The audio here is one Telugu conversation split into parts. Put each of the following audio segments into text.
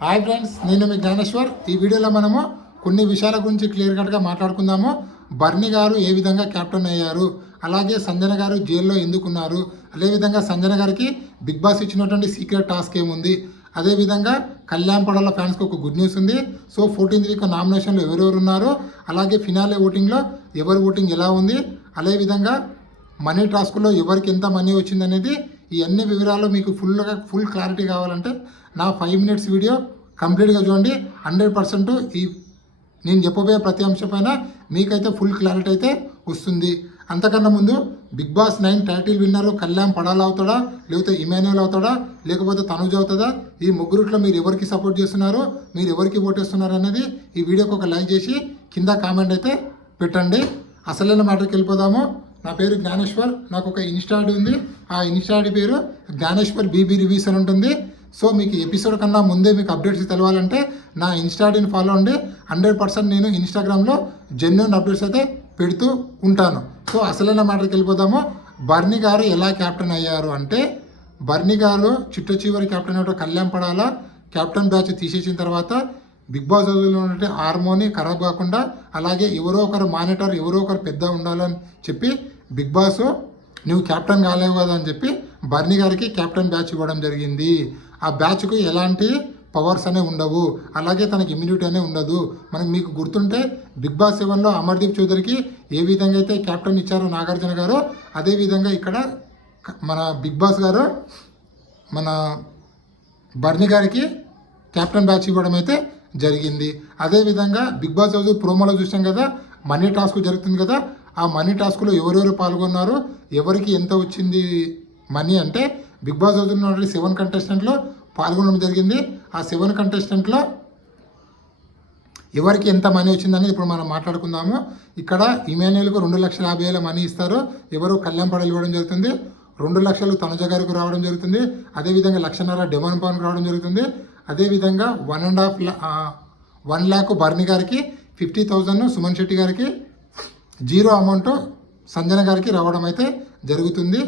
హాయ్ ఫ్రెండ్స్, నేను మీ జ్ఞానేశ్వర్. ఈ వీడియోలో మనము కొన్ని విషయాల గురించి క్లియర్ కట్గా మాట్లాడుకుందాము. బర్నీ గారు ఏ విధంగా కెప్టెన్ అయ్యారు, అలాగే సంజన గారు జైల్లో ఎందుకున్నారు, అదేవిధంగా సంజన గారికి బిగ్ బాస్ ఇచ్చినటువంటి సీక్రెట్ టాస్క్ ఏముంది, అదేవిధంగా కళ్యాణ్ పడాల ఫ్యాన్స్కి ఒక గుడ్ న్యూస్ ఉంది. సో 14th వీక్ నామినేషన్లో ఎవరెవరు ఉన్నారు, అలాగే ఫినాలే ఓటింగ్లో ఎవరి ఓటింగ్ ఎలా ఉంది, అదేవిధంగా మనీ టాస్క్లో ఎవరికి ఎంత మనీ వచ్చిందనేది ఈ అన్ని వివరాలు మీకు ఫుల్ క్లారిటీ కావాలంటే నా 5 minutes వీడియో కంప్లీట్గా చూడండి. 100% ఈ నేను చెప్పబోయే ప్రతి అంశం పైన మీకైతే ఫుల్ క్లారిటీ అయితే వస్తుంది. అంతకన్నా ముందు Bigg boss 9 title winner Kalyan Padala అవుతాడా, లేకపోతే ఇమాన్యుయల్ అవుతాడా, లేకపోతే తనుజ్ అవుతుందా, ఈ ముగ్గురుట్లో మీరు ఎవరికి సపోర్ట్ చేస్తున్నారు, మీరు ఎవరికి ఓటేస్తున్నారు అనేది ఈ వీడియోకి ఒక లైక్ చేసి కింద కామెంట్ అయితే పెట్టండి. అసలైన మ్యాటర్కి వెళ్ళిపోదాము. నా పేరు జ్ఞానేశ్వర్. నాకు ఒక ఇన్స్టా ఐడి ఉంది. ఆ ఇన్స్టా ఐడి పేరు జ్ఞానేశ్వర్ బీబీ రివ్యూస్ అని ఉంటుంది. సో మీకు ఎపిసోడ్ కన్నా ముందే మీకు అప్డేట్స్ తెలవాలంటే నా ఇన్స్టా ఐడిని ఫాలో అండి. 100% నేను ఇన్స్టాగ్రామ్లో జెన్యున్ అప్డేట్స్ అయితే పెడుతూ ఉంటాను. సో అసలైన మ్యాటర్కి వెళ్ళిపోదాము. బర్నీ గారు ఎలా క్యాప్టెన్ అయ్యారు అంటే, బర్నీ గారు చిట్ట చివరి క్యాప్టెన్ అయ్యారు. కళ్యాణ్ పడాల క్యాప్టెన్ బ్యాచ్ తీసేసిన తర్వాత బిగ్ బాస్ హౌస్లో ఉన్నట్టు హార్మోని ఖరాబ్ కాకుండా, అలాగే ఎవరో ఒకరు మానిటర్, ఎవరో ఒకరు పెద్ద ఉండాలని చెప్పి బిగ్ బాస్ నువ్వు క్యాప్టెన్ కాలేవు కదా అని చెప్పి బర్నీ గారికి క్యాప్టెన్ బ్యాచ్ ఇవ్వడం జరిగింది. ఆ బ్యాచ్కు ఎలాంటి పవర్స్ అనే ఉండవు, అలాగే తనకి ఇమ్యూనిటీ అనే ఉండదు. మనకి మీకు గుర్తుంటే బిగ్ బాస్ 7లో అమర్దీప్ చౌదరికి ఏ విధంగా అయితే క్యాప్టెన్ ఇచ్చారో నాగార్జున గారు, అదేవిధంగా ఇక్కడ మన బిగ్ బాస్ గారు మన బర్నీ గారికి క్యాప్టెన్ బ్యాచ్ ఇవ్వడం అయితే జరిగింది. అదేవిధంగా బిగ్ బాస్ హౌస్ ప్రోమోలో చూసాం కదా, మనీ టాస్క్ జరుగుతుంది కదా. ఆ మనీ టాస్క్లో ఎవరెవరు పాల్గొన్నారు, ఎవరికి ఎంత వచ్చింది మనీ అంటే, బిగ్ బాస్ హౌస్ ఉన్నటువంటి 7 కంటెస్టెంట్లో పాల్గొనడం జరిగింది. ఆ 7 కంటెస్టెంట్లో ఎవరికి ఎంత మనీ వచ్చిందని ఇప్పుడు మనం మాట్లాడుకుందాము. ఇక్కడ ఇమాన్యుయల్కు 2,50,000 మనీ ఇస్తారు. ఎవరు కళ్యాణ్ పడాలి ఇవ్వడం జరుగుతుంది. 2 లక్షలు తనుజ గారికి రావడం జరుగుతుంది. అదేవిధంగా 1,50,000 డెమాన్ పవన్కి రావడం జరుగుతుంది. అదేవిధంగా 1 lakh బర్నీ గారికి, 50,000 సుమన్ శెట్టి గారికి, 0 అమౌంట్ సంజన గారికి రావడం అయితే జరుగుతుంది.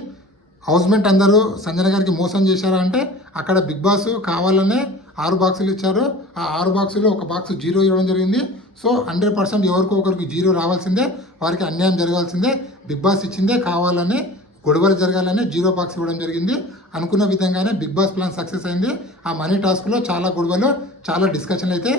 హౌస్మేట్ అందరూ సంజన గారికి మోసం చేశారా అంటే, అక్కడ బిగ్ బాస్ కావాలనే 6 బాక్సులు ఇచ్చారు. ఆ 6 బాక్సులు ఒక బాక్స్ 0 ఇవ్వడం జరిగింది. సో 100% ఎవరికో ఒకరికి 0 రావాల్సిందే, వారికి అన్యాయం జరగాల్సిందే. బిగ్ బాస్ ఇచ్చిందే కావాలని, గొడవలు జరగాలని 0 బాక్స్ ఇవ్వడం జరిగింది. అనుకున్న విధంగానే బిగ్ బాస్ ప్లాన్ సక్సెస్ అయింది. ఆ మనీ టాస్క్లో చాలా గొడవలు, చాలా డిస్కషన్లు అయితే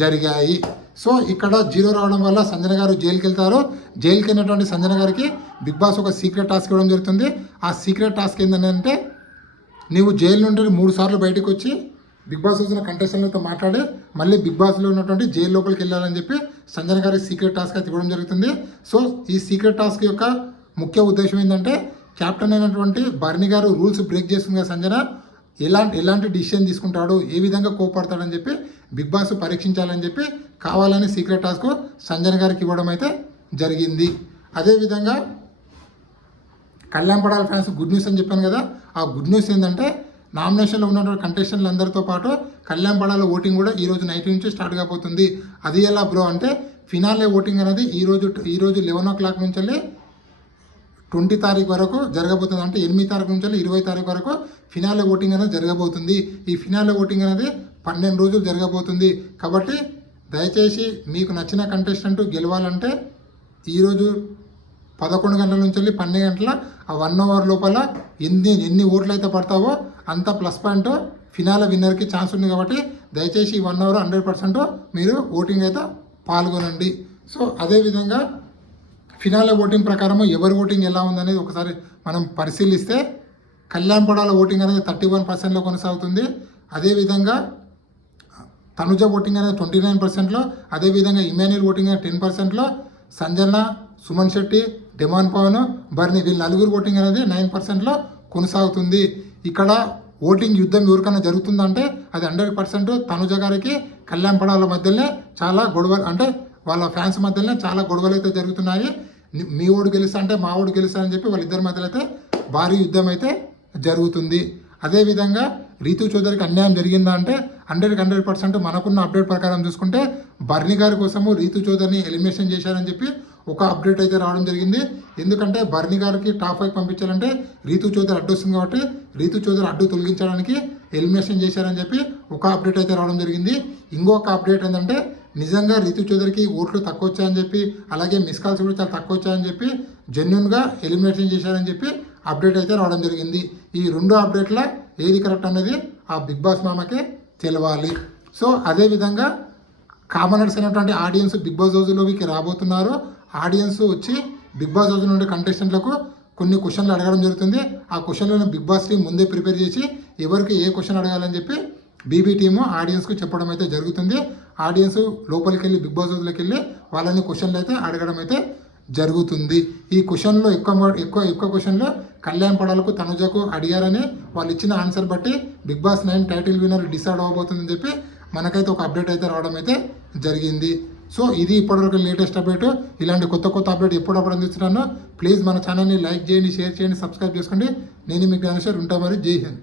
జరిగాయి. సో ఇక్కడ 0 రావడం వల్ల సంజన గారు జైలుకి వెళ్తారు. జైలుకి వెళ్ళినటువంటి సంజన గారికి బిగ్ బాస్ ఒక సీక్రెట్ టాస్క్ ఇవ్వడం జరుగుతుంది. ఆ సీక్రెట్ టాస్క్ ఏంటంటే, నీవు జైలు నుండి 3 సార్లు బయటకు వచ్చి బిగ్ బాస్ వచ్చిన కంటెస్టెంట్లతో మాట్లాడి మళ్ళీ బిగ్ బాస్లో ఉన్నటువంటి జైలు లోపలికి వెళ్ళాలని చెప్పి సంజన గారికి సీక్రెట్ టాస్క్ అయితే ఇవ్వడం జరుగుతుంది. సో ఈ సీక్రెట్ టాస్క్ యొక్క ముఖ్య ఉద్దేశం ఏంటంటే, క్యాప్టెన్ అయినటువంటి బర్నీ గారు రూల్స్ బ్రేక్ చేస్తుంది కదా సంజన, ఎలాంటి డిసిషన్ తీసుకుంటాడు, ఏ విధంగా కోపడతాడని చెప్పి బిగ్ బాస్ పరీక్షించాలని చెప్పి కావాలని సీక్రెట్ టాస్క్ సంజన గారికి ఇవ్వడం అయితే జరిగింది. అదేవిధంగా Kalyan Padala fans good news అని చెప్పాను కదా. ఆ గుడ్ న్యూస్ ఏంటంటే, నామినేషన్లో ఉన్నటువంటి కంటెస్టెంట్లు అందరితో పాటు కళ్యాణ్ పడాల ఓటింగ్ కూడా ఈరోజు నైట్ నుంచి స్టార్ట్ కాబోతుంది. అది ఎలా బ్రో అంటే, ఫినాలే ఓటింగ్ అనేది ఈరోజు 11 o'clock నుంచి వెళ్ళి 20 తారీఖు వరకు జరగబోతుంది. అంటే 8 తారీఖు నుంచి 20 తారీఖు వరకు ఫినాలే ఓటింగ్ అనేది జరగబోతుంది. ఈ ఫినాలే ఓటింగ్ అనేది 12 రోజులు జరగబోతుంది. కాబట్టి దయచేసి మీకు నచ్చిన కంటెస్టెంట్ గెలవాలంటే ఈరోజు 11 గంటల నుంచి 12 గంటల ఆ 1 hour లోపల ఎన్ని ఓట్లు అయితే పడతావో అంత ప్లస్ పాయింట్ ఫినాలే విన్నర్కి ఛాన్స్ ఉంది. కాబట్టి దయచేసి ఈ 1 hour 100% మీరు ఓటింగ్ అయితే పాల్గొనండి. సో అదేవిధంగా ఫినాలే ఓటింగ్ ప్రకారము ఎవరి ఓటింగ్ ఎలా ఉందనేది ఒకసారి మనం పరిశీలిస్తే, కళ్యాణ్ పడాల ఓటింగ్ అనేది 31%లో కొనసాగుతుంది. అదేవిధంగా తనుజ ఓటింగ్ అనేది 29%లో, అదేవిధంగా ఇమాన్యుయల్ ఓటింగ్ అనేది 10%లో, సంజన, సుమన్ శెట్టి, డెమాన్ పవన్, బర్నీ వీళ్ళ 4 ఓటింగ్ అనేది 9%లో కొనసాగుతుంది. ఇక్కడ ఓటింగ్ యుద్ధం ఎవరికైనా జరుగుతుందంటే అది 100% తనుజ గారికి కళ్యాణ్ పడాల మధ్యలోనే చాలా గొడవలు, అంటే వాళ్ళ ఫ్యాన్స్ మధ్యలోనే చాలా గొడవలు అయితే జరుగుతున్నాయి. మీ ఓడు గెలుస్తా అంటే మా ఓడు గెలుస్తా అని చెప్పి వాళ్ళిద్దరి మధ్యలో అయితే భారీ యుద్ధం అయితే జరుగుతుంది. అదేవిధంగా రీతు చౌదరికి అన్యాయం జరిగిందా అంటే 100% మనకున్న అప్డేట్ ప్రకారం చూసుకుంటే బర్నీ గారి కోసము రీతు చౌదరిని ఎలిమినేషన్ చేశారని చెప్పి ఒక అప్డేట్ అయితే రావడం జరిగింది. ఎందుకంటే బర్నీ గారికి టాప్ 5 పంపించాలంటే రీతు చౌదరి అడ్డు వస్తుంది. కాబట్టి రీతు చౌదరి అడ్డు తొలగించడానికి ఎలిమినేషన్ చేశారని చెప్పి ఒక అప్డేట్ అయితే రావడం జరిగింది. ఇంకొక అప్డేట్ ఏంటంటే నిజంగా రితు చౌదరికి ఓట్లు తక్కువ వచ్చాయని చెప్పి అలాగే మిస్ కాల్స్ కూడా చాలా తక్కువ వచ్చాయని చెప్పి జెన్యున్గా ఎలిమినేషన్ చేశారని చెప్పి అప్డేట్ అయితే రావడం జరిగింది. ఈ రెండు అప్డేట్ల ఏది కరెక్ట్ అనేది ఆ బిగ్ బాస్ మామకే తెలవాలి. సో అదేవిధంగా కామనర్స్ అయినటువంటి ఆడియన్స్ బిగ్ బాస్ హౌస్లోకి రాబోతున్నారు. ఆడియన్స్ వచ్చి బిగ్ బాస్ హౌస్ నుండి కంటెస్టెంట్లకు కొన్ని క్వశ్చన్లు అడగడం జరుగుతుంది. ఆ క్వశ్చన్లను బిగ్ బాస్ టీం ముందే ప్రిపేర్ చేసి ఎవరికి ఏ క్వశ్చన్ అడగాలని చెప్పి బీబీ టీము ఆడియన్స్కు చెప్పడం అయితే జరుగుతుంది. ఆడియన్స్ లోపలికి వెళ్ళి బిగ్ బాస్ హౌస్లోకి వెళ్ళి వాళ్ళని క్వశ్చన్లు అయితే అడగడం అయితే జరుగుతుంది. ఈ క్వశ్చన్లో ఎక్కువ క్వశ్చన్లు కళ్యాణ్ పడాలకు తనుజకు అడిగారని వాళ్ళు ఇచ్చిన ఆన్సర్ బట్టి Bigg boss 9 title winner decide అవ్వబోతుందని చెప్పి మనకైతే ఒక అప్డేట్ అయితే రావడం అయితే జరిగింది. సో ఇది ఇప్పటివరకు లేటెస్ట్ అప్డేట్. ఇలాంటి కొత్త అప్డేట్ ఎప్పుడప్పుడు అందిస్తున్నాను. ప్లీజ్ మన ఛానల్ని లైక్ చేయండి, షేర్ చేయండి, సబ్స్క్రైబ్ చేసుకోండి. నేను మీకు జ్ఞానేశ్వర్ ఉంటా. మరి జై హింద్.